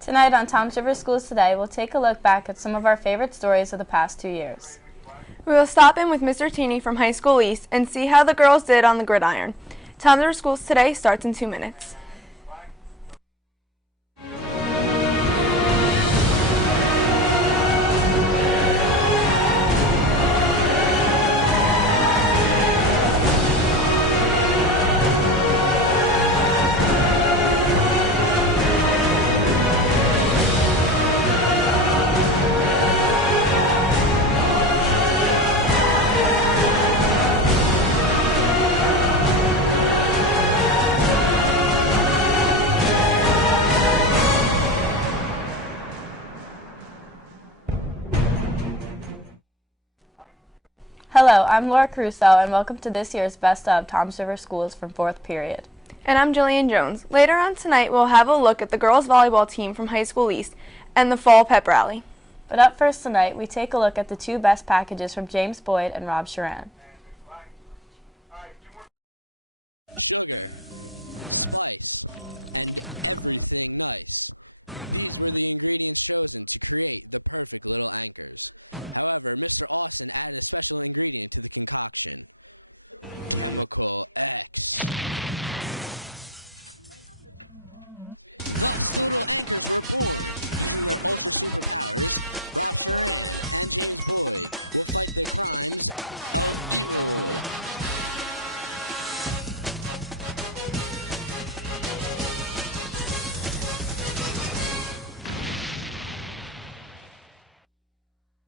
Tonight on Toms River Schools Today, we'll take a look back at some of our favorite stories of the past 2 years. We will stop in with Mr. Teeny from High School East and see how the girls did on the gridiron. Toms River Schools Today starts in 2 minutes. Hello, I'm Laura Caruso, and welcome to this year's Best of Toms River Schools from 4th period. And I'm Jillian Jones. Later on tonight, we'll have a look at the girls volleyball team from High School East and the fall pep rally. But up first tonight, we take a look at the 2 best packages from James Boyd and Rob Sharan.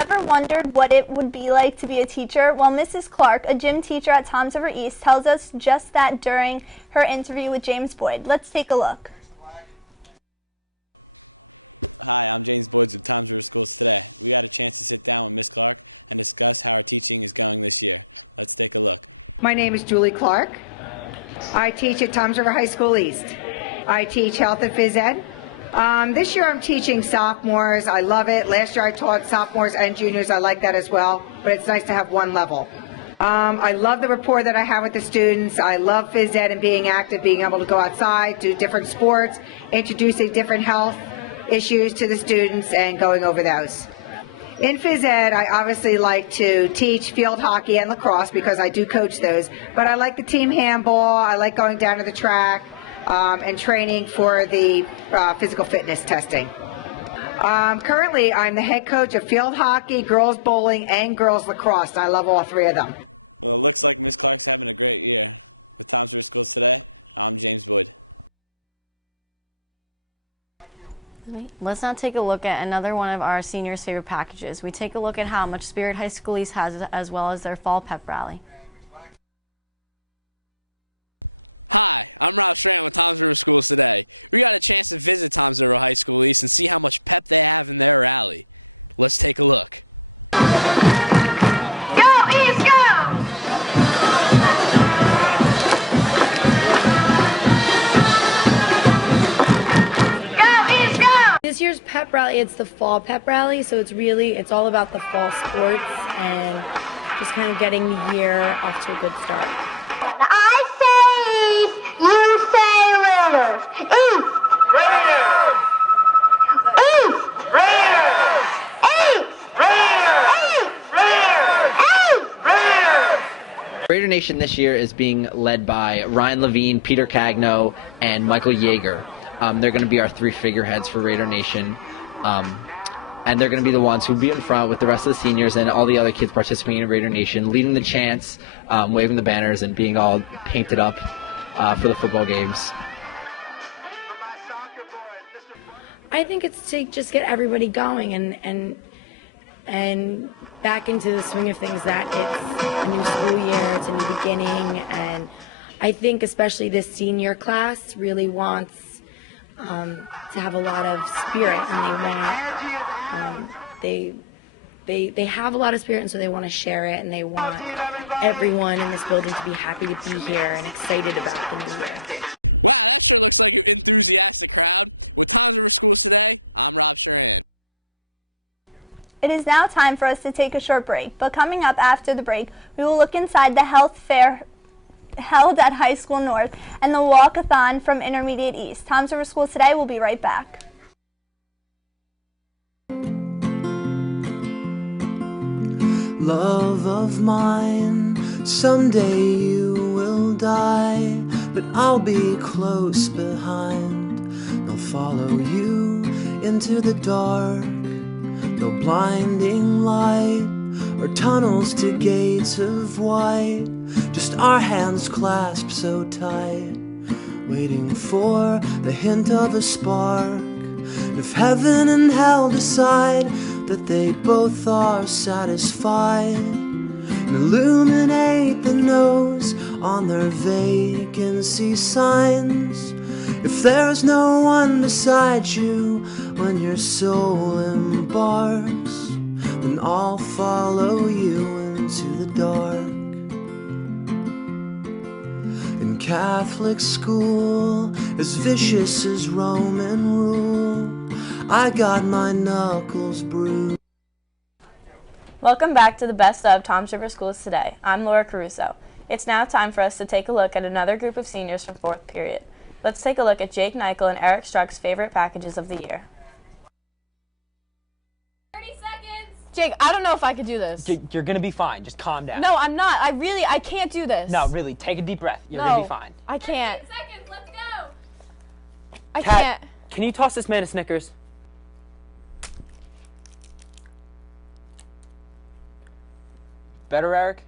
Ever wondered what it would be like to be a teacher? Well, Mrs. Clark, a gym teacher at Toms River East, tells us just that during her interview with James Boyd. Let's take a look. My name is Julie Clark. I teach at Toms River High School East. I teach health and phys ed. This year I'm teaching sophomores. I love it. Last year I taught sophomores and juniors. I like that as well, but it's nice to have one level. I love the rapport that I have with the students. I love phys ed and being active, being able to go outside, do different sports, introducing different health issues to the students and going over those. In phys ed, I obviously like to teach field hockey and lacrosse because I do coach those, but I like the team handball. I like going down to the track and training for the physical fitness testing. Currently, I'm the head coach of field hockey, girls bowling, and girls lacrosse. I love all 3 of them. Let's now take a look at another one of our seniors' favorite packages. We take a look at how much spirit High School East has, as well as their fall pep rally. This year's pep rally, it's the fall pep rally, so it's all about the fall sports and just kind of getting the year off to a good start. I say east, you say Raiders. East! Raiders! East! Raiders! East! Raiders! East! Raiders! East! Raiders! Raider Nation this year is being led by Ryan Levine, Peter Cagno, and Michael Yeager. They're going to be our 3 figureheads for Raider Nation, and they're going to be the ones who will be in front with the rest of the seniors and all the other kids participating in Raider Nation, leading the chants, waving the banners, and being all painted up for the football games. I think it's to just get everybody going and back into the swing of things, that it's a new school year, it's a new beginning, and I think especially this senior class really wants to have a lot of spirit, and they have a lot of spirit, and so they want to share it, and they want everyone in this building to be happy to be here and excited about the new year. It is now time for us to take a short break, but coming up after the break, we will look inside the health fair held at High School North and the walkathon from Intermediate East. Toms River Schools Today will be right back. Love of mine, someday you will die, but I'll be close behind. They'll follow you into the dark, no blinding light or tunnels to gates of white, just our hands clasped so tight, waiting for the hint of a spark. If heaven and hell decide that they both are satisfied, and illuminate the nose on their vacancy signs. If there's no one beside you when your soul embarks, then I'll follow you into the dark. In Catholic school, as vicious as Roman rule, I got my knuckles bruised. Welcome back to the Best of Toms River Schools Today. I'm Laura Caruso. It's now time for us to take a look at another group of seniors from 4th period. Let's take a look at Jake Nichol and Eric Struck's favorite packages of the year. 30 seconds! Jake, I don't know if I could do this. You're gonna be fine. Just calm down. No, I'm not. I can't do this. No, really. Take a deep breath. You're gonna be fine. I can't. 10 seconds, let's go! I Kat, can't. Can you toss this man a Snickers? Better, Eric?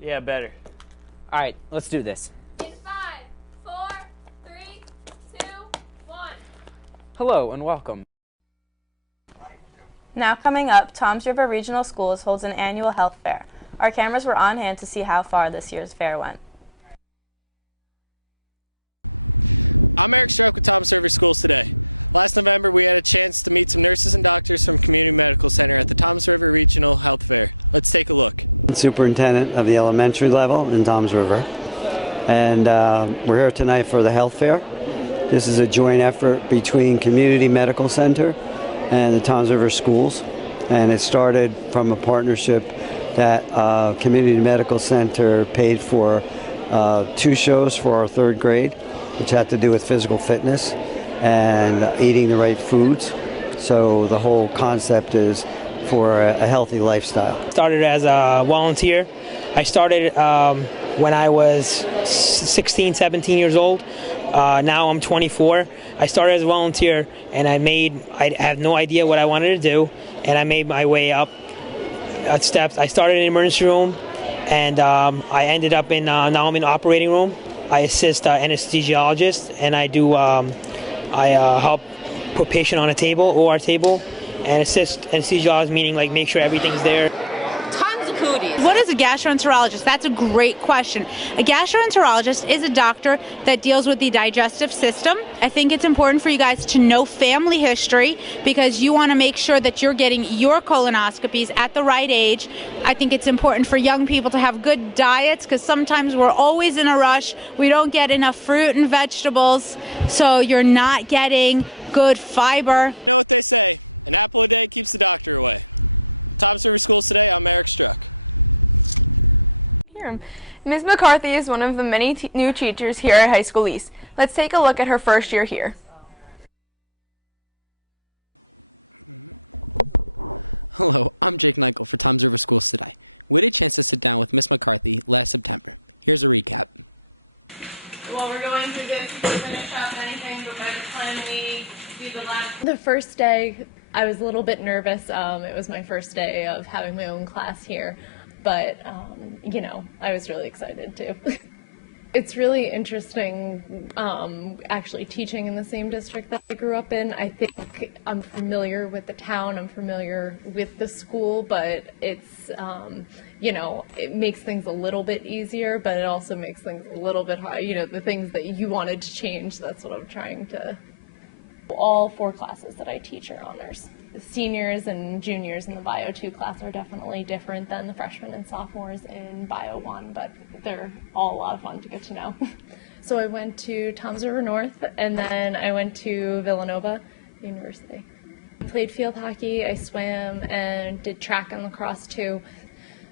Yeah, better. All right, let's do this. In 5, 4, 3, 2, 1. Hello and welcome. Now coming up, Toms River Regional Schools holds an annual health fair. Our cameras were on hand to see how far this year's fair went. Superintendent of the elementary level in Toms River, and we're here tonight for the health fair. This is a joint effort between Community Medical Center and the Toms River Schools, and it started from a partnership that Community Medical Center paid for 2 shows for our 3rd grade, which had to do with physical fitness and eating the right foods. So the whole concept is for a healthy lifestyle. Started as a volunteer. I started when I was 16, 17 years old. Now I'm 24. I started as a volunteer, and I had no idea what I wanted to do, and I made my way up steps. I started in the emergency room, and I ended up in now I'm in the operating room. I assist anesthesiologists, and I help put patient on a table, OR table, and assist anesthesiologists, meaning like make sure everything's there. Tons of cooties. What is a gastroenterologist? That's a great question. A gastroenterologist is a doctor that deals with the digestive system. I think it's important for you guys to know family history because you want to make sure that you're getting your colonoscopies at the right age. I think it's important for young people to have good diets because sometimes we're always in a rush. We don't get enough fruit and vegetables, so you're not getting good fiber. Ms. McCarthy is one of the many new teachers here at High School East. Let's take a look at her first year here. Well, we're going through this to finish up anything, but by the time we do the last... The first day, I was a little bit nervous. It was my first day of having my own class here. But, you know, I was really excited too. It's really interesting actually teaching in the same district that I grew up in. I think I'm familiar with the town, I'm familiar with the school, but it's, you know, it makes things a little bit easier, but it also makes things a little bit hard. You know, the things that you wanted to change, that's what I'm trying to. All 4 classes that I teach are honors. The seniors and juniors in the Bio 2 class are definitely different than the freshmen and sophomores in Bio 1, but they're all a lot of fun to get to know. So I went to Toms River North, and then I went to Villanova University. I played field hockey, I swam, and did track and lacrosse too.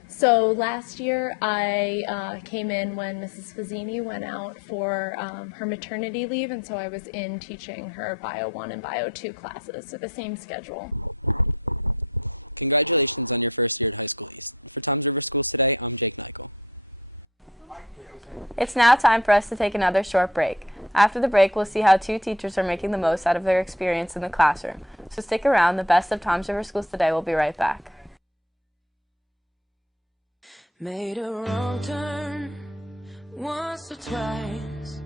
So last year I came in when Mrs. Fazzini went out for her maternity leave, and so I was in teaching her Bio 1 and Bio 2 classes, so the same schedule. It's now time for us to take another short break. After the break, we'll see how two teachers are making the most out of their experience in the classroom. So stick around. The best of Toms River Schools Today will be right back. Made a wrong turn once or twice,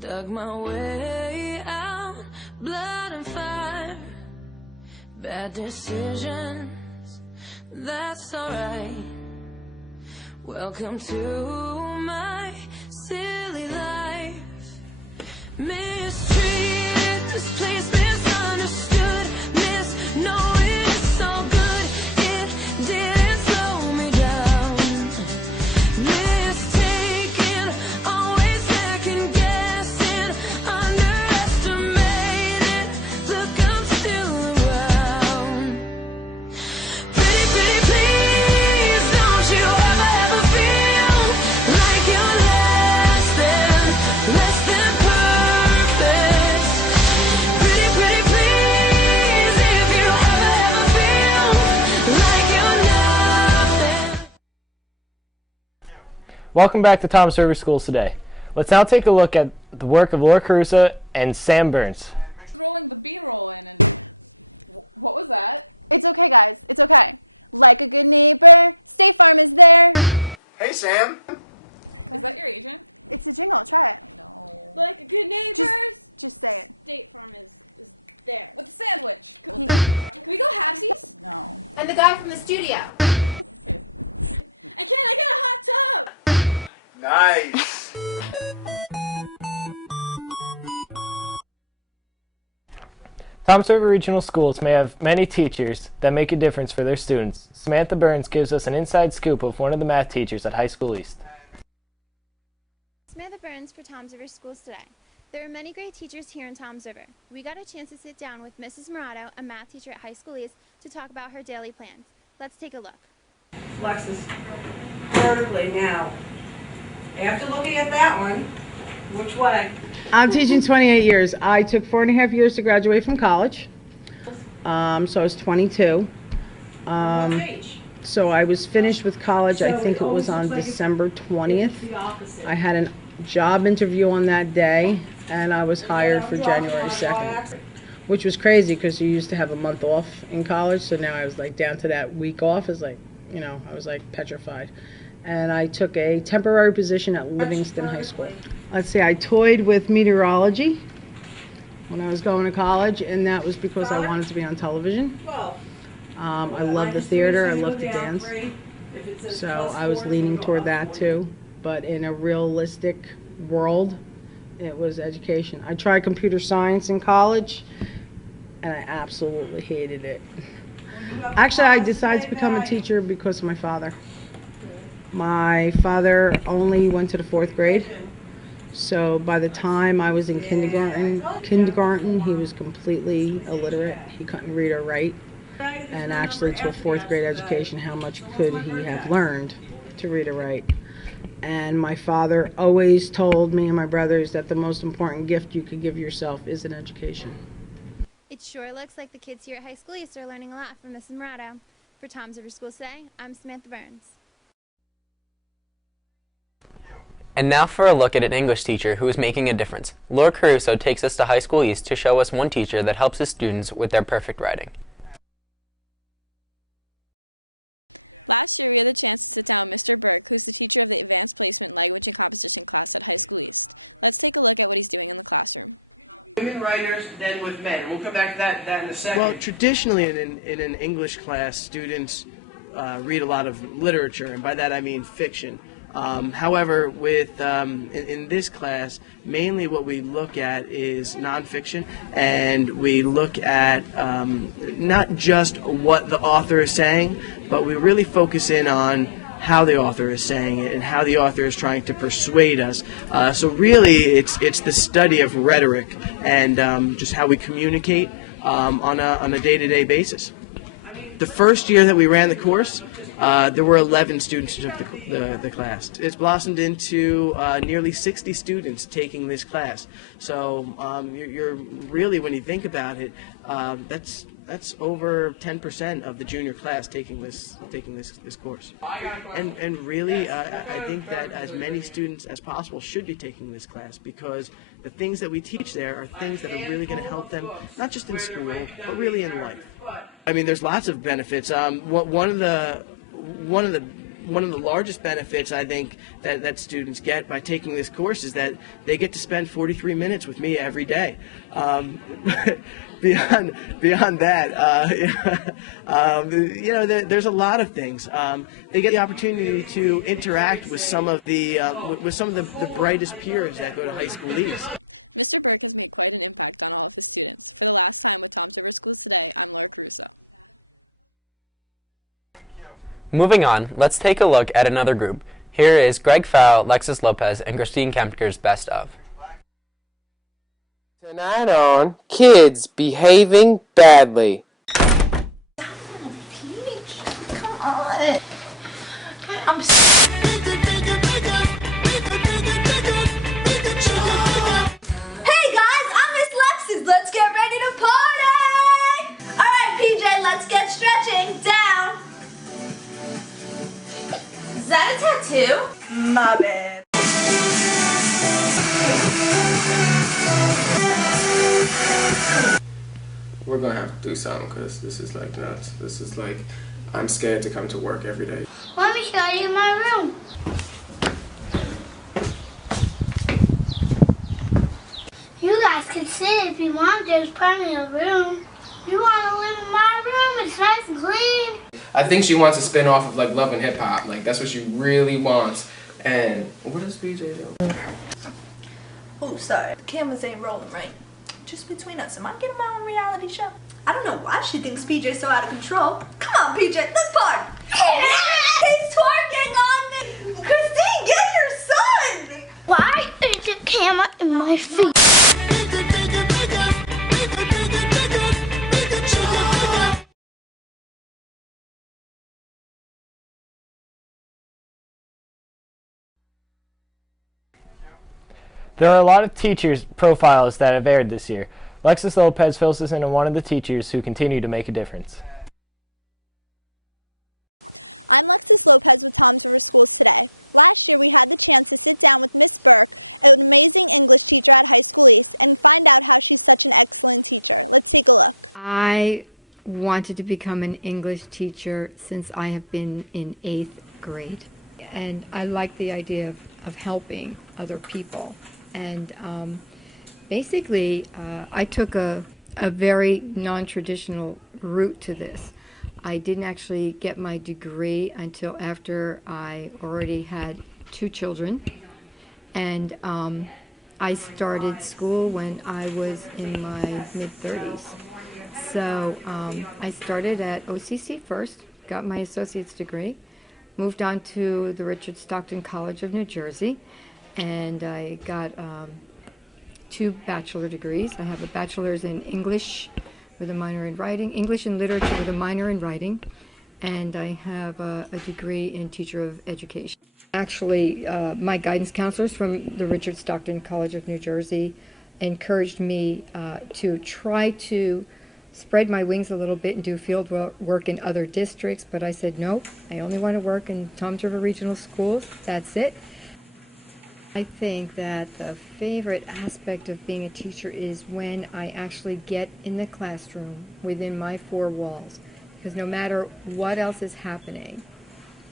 dug my way out, blood and fire, bad decisions, that's alright. Welcome to my silly life. Mistreated, this place misunderstood, knowing it's so good, it didn't slow me down. Mistaken, always second guessing, underestimated, look, I'm still around. Pretty, pretty, please, don't you ever feel like you're less than perfect. Pretty, pretty, please, if you ever feel like you're nothing. Welcome back to Toms River Schools Today. Let's now take a look at the work of Laura Caruso and Sam Burns. Hey, Sam. And the guy from the studio. Nice. Toms River Regional Schools may have many teachers that make a difference for their students. Samantha Burns gives us an inside scoop of one of the math teachers at High School East. Samantha Burns for Toms River Schools Today. There are many great teachers here in Toms River. We got a chance to sit down with Mrs. Murato, a math teacher at High School East, to talk about her daily plans. Let's take a look. Flexes vertically now. After looking at that one, which way? I'm teaching 28 years. I took 4.5 years to graduate from college. So I was 22. So I was finished with college, I think it was on December 20th. I had a job interview on that day, and I was hired for January 2nd, which was crazy because you used to have a month off in college, so now I was like down to that week off. It's like, you know, I was like petrified. And I took a temporary position at Livingston High School. Let's see, I toyed with meteorology when I was going to college, and that was because I wanted to be on television. I love the theater, I love to dance, so I was leaning toward that too. But in a realistic world, it was education. I tried computer science in college, and I absolutely hated it. Actually, I decided to become a teacher because of my father. My father only went to the 4th grade, so by the time I was in kindergarten, he was completely illiterate. He couldn't read or write. And actually, to a 4th grade education, how much could he have learned to read or write? And my father always told me and my brothers that the most important gift you could give yourself is an education. It sure looks like the kids here at High School East are learning a lot from Mrs. Murato. For Toms River Schools Today, I'm Samantha Burns. And now for a look at an English teacher who is making a difference. Laura Caruso takes us to High School East to show us one teacher that helps his students with their perfect writing. Women writers than with men. We'll come back to that in a second. Well, traditionally in an English class, students read a lot of literature, and by that I mean fiction. However, with in this class, mainly what we look at is nonfiction, and we look at not just what the author is saying, but we really focus in on how the author is saying it and how the author is trying to persuade us. So really, it's the study of rhetoric and just how we communicate on a day-to-day basis. The first year that we ran the course, there were 11 students who took the class. It's blossomed into nearly 60 students taking this class. So you're really, when you think about it, that's over 10% of the junior class taking this course. And really, I think that as many students as possible should be taking this class, because the things that we teach there are things that are really going to help them, not just in school, but really in life. I mean, there's lots of benefits. One of the largest benefits I think that students get by taking this course is that they get to spend 43 minutes with me every day. Beyond that, there's a lot of things. They get the opportunity to interact with some of the brightest peers that go to high school East. Moving on, let's take a look at another group. Here is Greg Farrell, Lexus Lopez, and Christine Kempker's Best Of. Tonight on Kids Behaving Badly. Come on. I'm Hey guys, I'm Miss Lexus. Let's get ready to party! Alright, PJ, let's get stretching. Down. Is that a tattoo? My bad. We're gonna have to do something because this is like nuts. This is like, I'm scared to come to work every day. Let me show you my room. You guys can sit if you want. There's plenty of room. You want to live in my room? It's nice and clean. I think she wants to spin off of like Love and Hip Hop. Like that's what she really wants. And what does BJ do? Oh, sorry. The cameras ain't rolling right. Just between us, am I getting my own reality show? I don't know why she thinks PJ's so out of control. Come on, PJ, let's party. He's twerking on me. Christine, get your son. Why is the camera in my feet? There are a lot of teachers' profiles that have aired this year. Lexus Lopez fills us in on one of the teachers who continue to make a difference. I wanted to become an English teacher since I have been in 8th grade. And I like the idea of helping other people. And basically, I took a very non-traditional route to this. I didn't actually get my degree until after I already had 2 children. And I started school when I was in my mid-30s. So I started at OCC first, got my associate's degree, moved on to the Richard Stockton College of New Jersey, and I got 2 bachelor degrees. I have a bachelor's in English with a minor in writing, English and literature with a minor in writing, and I have a degree in teacher of education. Actually, my guidance counselors from the Richard Stockton College of New Jersey encouraged me to try to spread my wings a little bit and do field work in other districts, but I said no, I only want to work in Toms River Regional Schools, that's it. I think that the favorite aspect of being a teacher is when I actually get in the classroom within my 4 walls, because no matter what else is happening,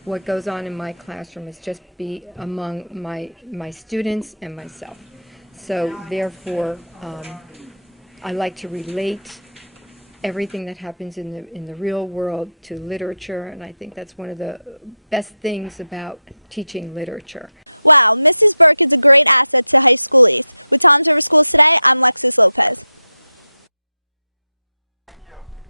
what goes on in my classroom is just be among my students and myself. So therefore, I like to relate everything that happens in the real world to literature, and I think that's one of the best things about teaching literature.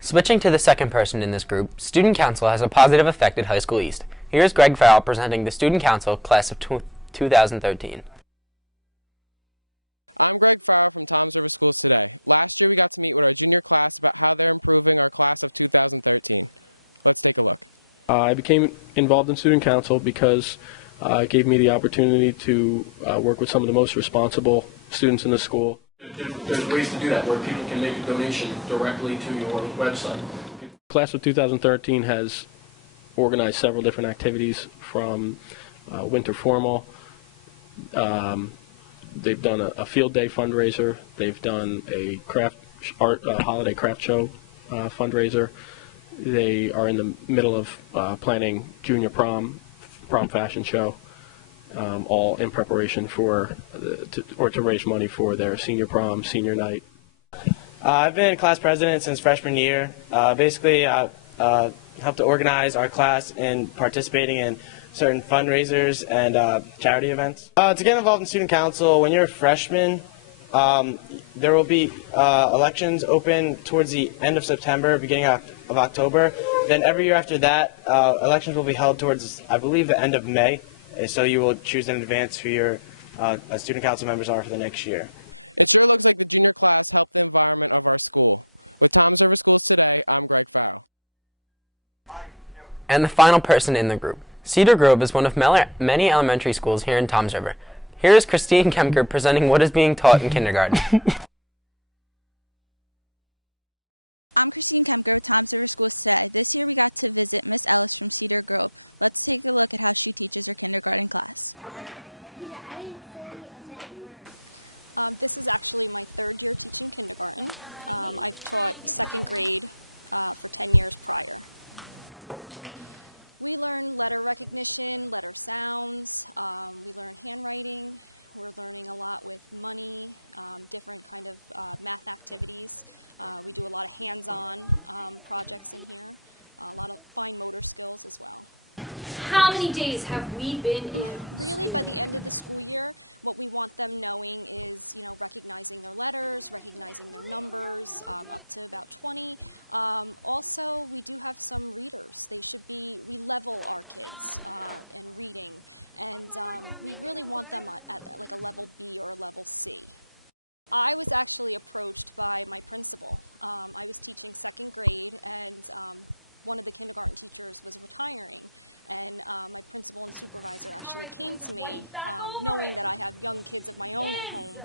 Switching to the second person in this group, Student Council has a positive effect at High School East. Here's Greg Farrell presenting the Student Council Class of 2013. I became involved in student council because it gave me the opportunity to work with some of the most responsible students in the school. There's ways to do that where people can make a donation directly to your website. Class of 2013 has organized several different activities from winter formal. They've done a field day fundraiser. They've done a holiday craft show fundraiser. They are in the middle of planning junior prom fashion show, all in preparation for to raise money for their senior prom, senior night. I've been class president since freshman year. Basically, I helped to organize our class in participating in certain fundraisers and charity events. To get involved in student council, when you're a freshman, there will be elections open towards the end of September, beginning of October. Then every year after that, elections will be held towards, I believe, the end of May. So you will choose in advance who your student council members are for the next year. And the final person in the group. Cedar Grove is one of many elementary schools here in Toms River. Here is Christine Kemker presenting what is being taught in kindergarten. How many days have we been in school? Wipe back over it. Is.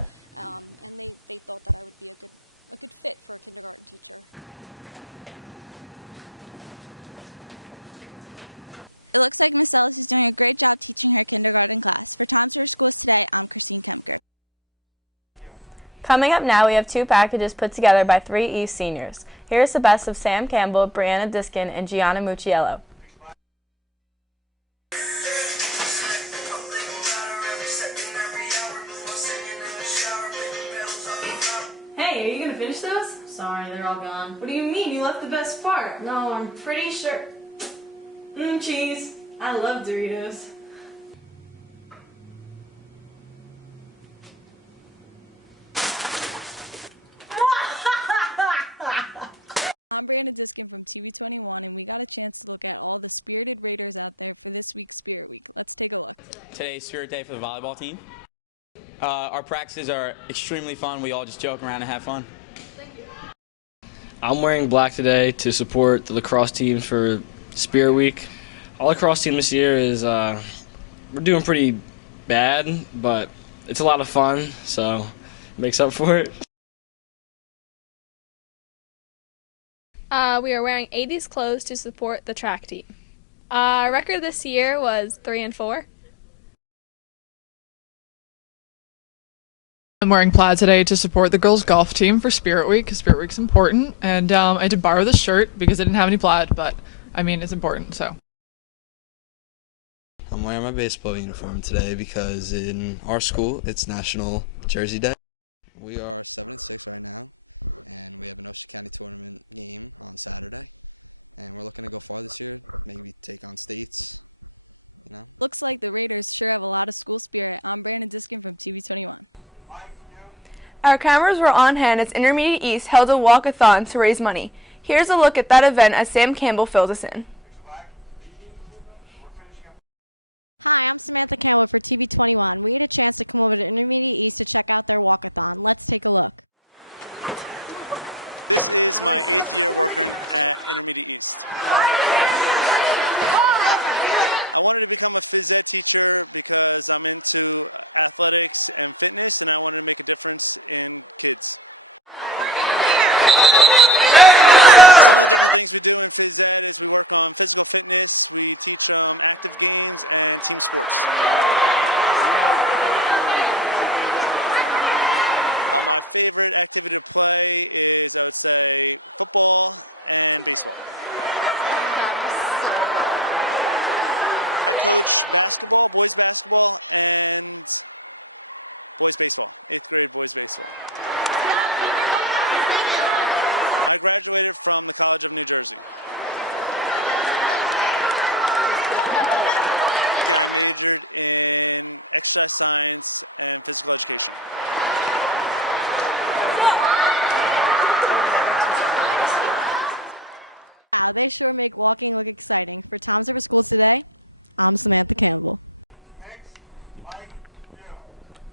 Coming up now, we have two packages put together by 3 East seniors. Here's the best of Sam Campbell, Brianna Diskin, and Gianna Mucciello. Hey, are you gonna finish those? Sorry, they're all gone. What do you mean? You left the best part. No, I'm pretty sure. Cheese. I love Doritos. Today's Spirit Day for the volleyball team. Our practices are extremely fun. We all just joke around and have fun. I'm wearing black today to support the lacrosse team for Spirit Week. Our lacrosse team this year is, we're doing pretty bad, but it's a lot of fun, so it makes up for it. We are wearing 80s clothes to support the track team. Our record this year was 3-4. I'm wearing plaid today to support the girls' golf team for Spirit Week, because Spirit Week's important, and I did borrow this shirt because I didn't have any plaid, but I mean, it's important, so. I'm wearing my baseball uniform today because in our school, it's National Jersey Day. We are Our cameras were on hand as Intermediate East held a walkathon to raise money. Here's a look at that event as Sam Campbell filled us in.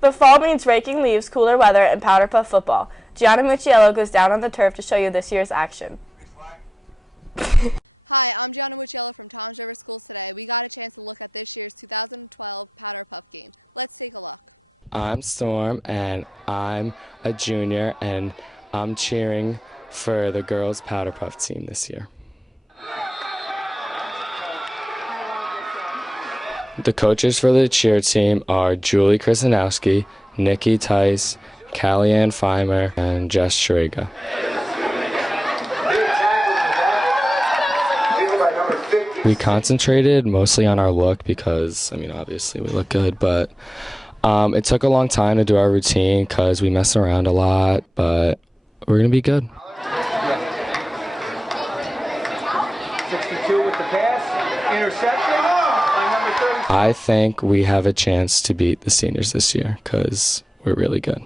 The fall means raking leaves, cooler weather, and powder puff football. Gianna Mucciello goes down on the turf to show you this year's action. I'm Storm, and I'm a junior, and I'm cheering for the girls' Powder Puff team this year. The coaches for the cheer team are Julie Krasinowski, Nikki Tice, Callie-Ann Feimer, and Jess Schraga. We concentrated mostly on our look because, obviously we look good, but it took a long time to do our routine because we mess around a lot, but we're going to be good. 62 with the pass, interception. I think we have a chance to beat the seniors this year because we're really good.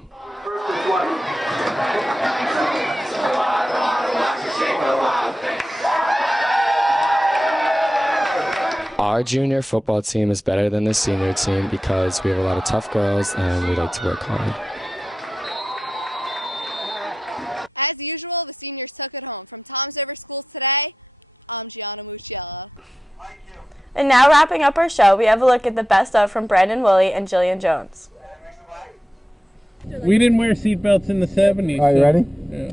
Our junior football team is better than the senior team because we have a lot of tough girls and we like to work hard. And now wrapping up our show, we have a look at the best of from Brandon Woolley and Jillian Jones. We didn't wear seatbelts in the 70s. Are you ready? Yeah.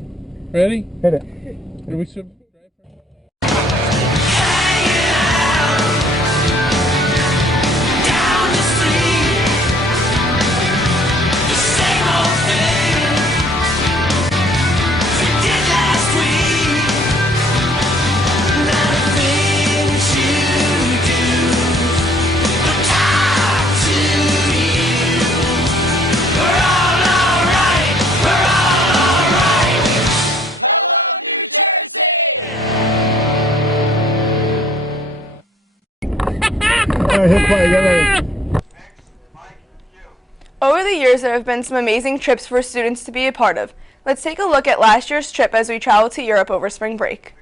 Ready? Hit it. Are we Over the years, there have been some amazing trips for students to be a part of. Let's take a look at last year's trip as we traveled to Europe over spring break.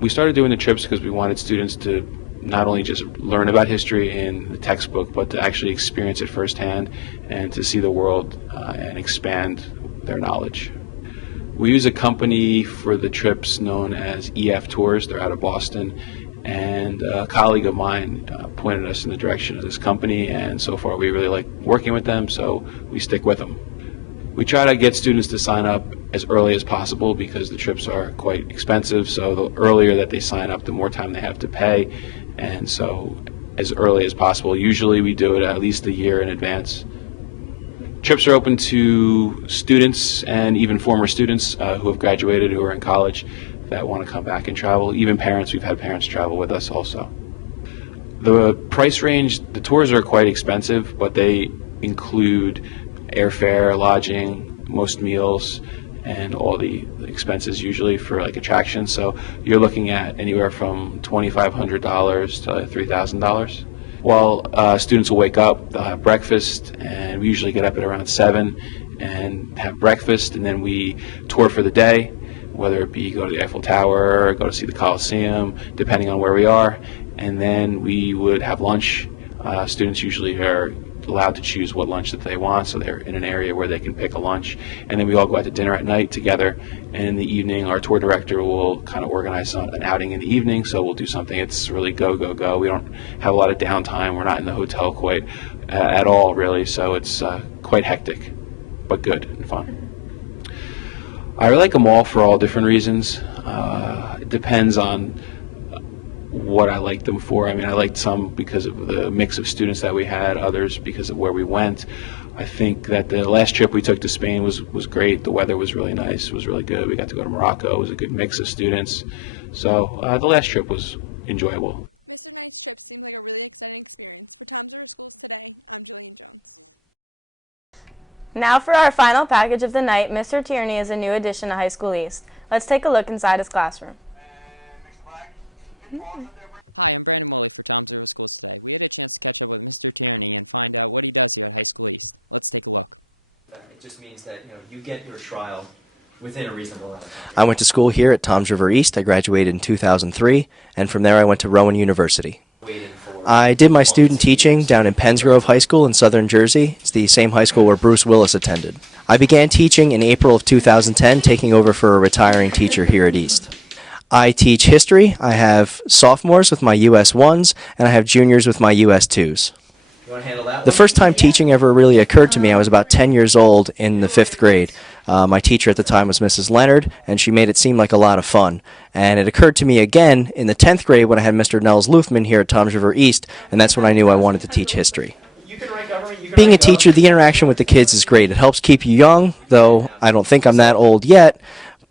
We started doing the trips because we wanted students to not only just learn about history in the textbook, but to actually experience it firsthand and to see the world and expand their knowledge. We use a company for the trips known as EF Tours. They're out of Boston, and a colleague of mine pointed us in the direction of this company, and so far we really like working with them, so we stick with them. We try to get students to sign up as early as possible because the trips are quite expensive, so the earlier that they sign up, the more time they have to pay, and so as early as possible. Usually we do it at least a year in advance. Trips are open to students and even former students who have graduated, who are in college, that want to come back and travel. Even parents, we've had parents travel with us also. The price range, the tours are quite expensive, but they include airfare, lodging, most meals, and all the expenses usually for like attractions. So you're looking at anywhere from $2,500 to $3,000. While students will wake up, they'll have breakfast, and we usually get up at around 7 and have breakfast, and then we tour for the day, whether it be go to the Eiffel Tower, or go to see the Coliseum, depending on where we are, and then we would have lunch. Students usually are allowed to choose what lunch that they want, so they're in an area where they can pick a lunch, and then we all go out to dinner at night together, and in the evening our tour director will kind of organize an outing in the evening, so we'll do something. It's really go, go, go. We don't have a lot of downtime. We're not in the hotel quite at all, really, so it's quite hectic, but good and fun. I like them all for all different reasons. It depends on what I like them for. I mean, I liked some because of the mix of students that we had, others because of where we went. I think that the last trip we took to Spain was great. The weather was really nice. It was really good. We got to go to Morocco. It was a good mix of students. So the last trip was enjoyable. Now for our final package of the night, Mr. Tierney is a new addition to High School East. Let's take a look inside his classroom. It just means that you get your trial within a reasonable amount of time. I went to school here at Toms River East. I graduated in 2003, and from there I went to Rowan University. I did my student teaching down in Pensgrove High School in southern Jersey. It's the same high school where Bruce Willis attended. I began teaching in April of 2010, taking over for a retiring teacher here at East. I teach history. I have sophomores with my US 1s, and I have juniors with my US 2s. You want to handle that The one? first time teaching ever really occurred to me, I was about 10 years old in the 5th grade. My teacher at the time was Mrs. Leonard, and she made it seem like a lot of fun. And it occurred to me again in the 10th grade when I had Mr. Nels Lufman here at Toms River East, and that's when I knew I wanted to teach history. Being a teacher, the interaction with the kids is great. It helps keep you young, though I don't think I'm that old yet,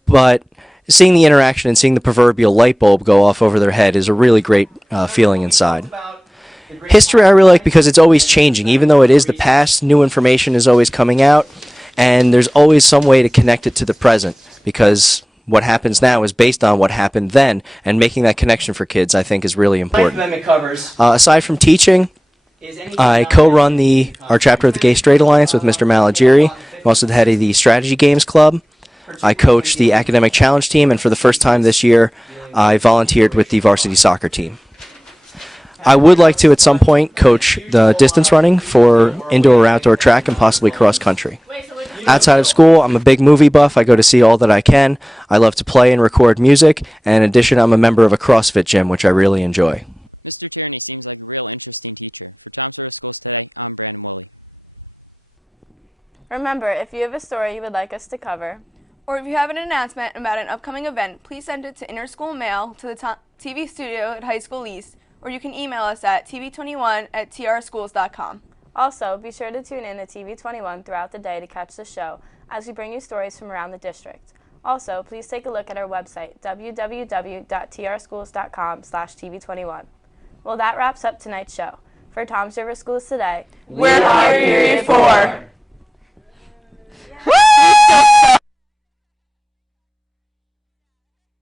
but seeing the interaction and seeing the proverbial light bulb go off over their head is a really great feeling inside. History I really like because it's always changing. Even though it is the past, new information is always coming out, and there's always some way to connect it to the present, because what happens now is based on what happened then, and making that connection for kids I think is really important. Amendment covers. Aside from teaching, I co-run our chapter of the Gay Straight Alliance with Mr. Malagiri. I'm also the head of the Strategy Games Club. I coach the Academic Challenge team, and for the first time this year, I volunteered with the varsity soccer team. I would like to, at some point, coach the distance running for indoor or outdoor track and possibly cross country. Outside of school, I'm a big movie buff. I go to see all that I can. I love to play and record music, and in addition, I'm a member of a CrossFit gym, which I really enjoy. Remember, if you have a story you would like us to cover, or if you have an announcement about an upcoming event, please send it to Interschool Mail to the TV studio at High School East, or you can email us at tv21@trschools.com. Also, be sure to tune in to TV21 throughout the day to catch the show as we bring you stories from around the district. Also, please take a look at our website, www.trschools.com/TV21. Well, that wraps up tonight's show. For Toms River Schools Today, we're Period 4.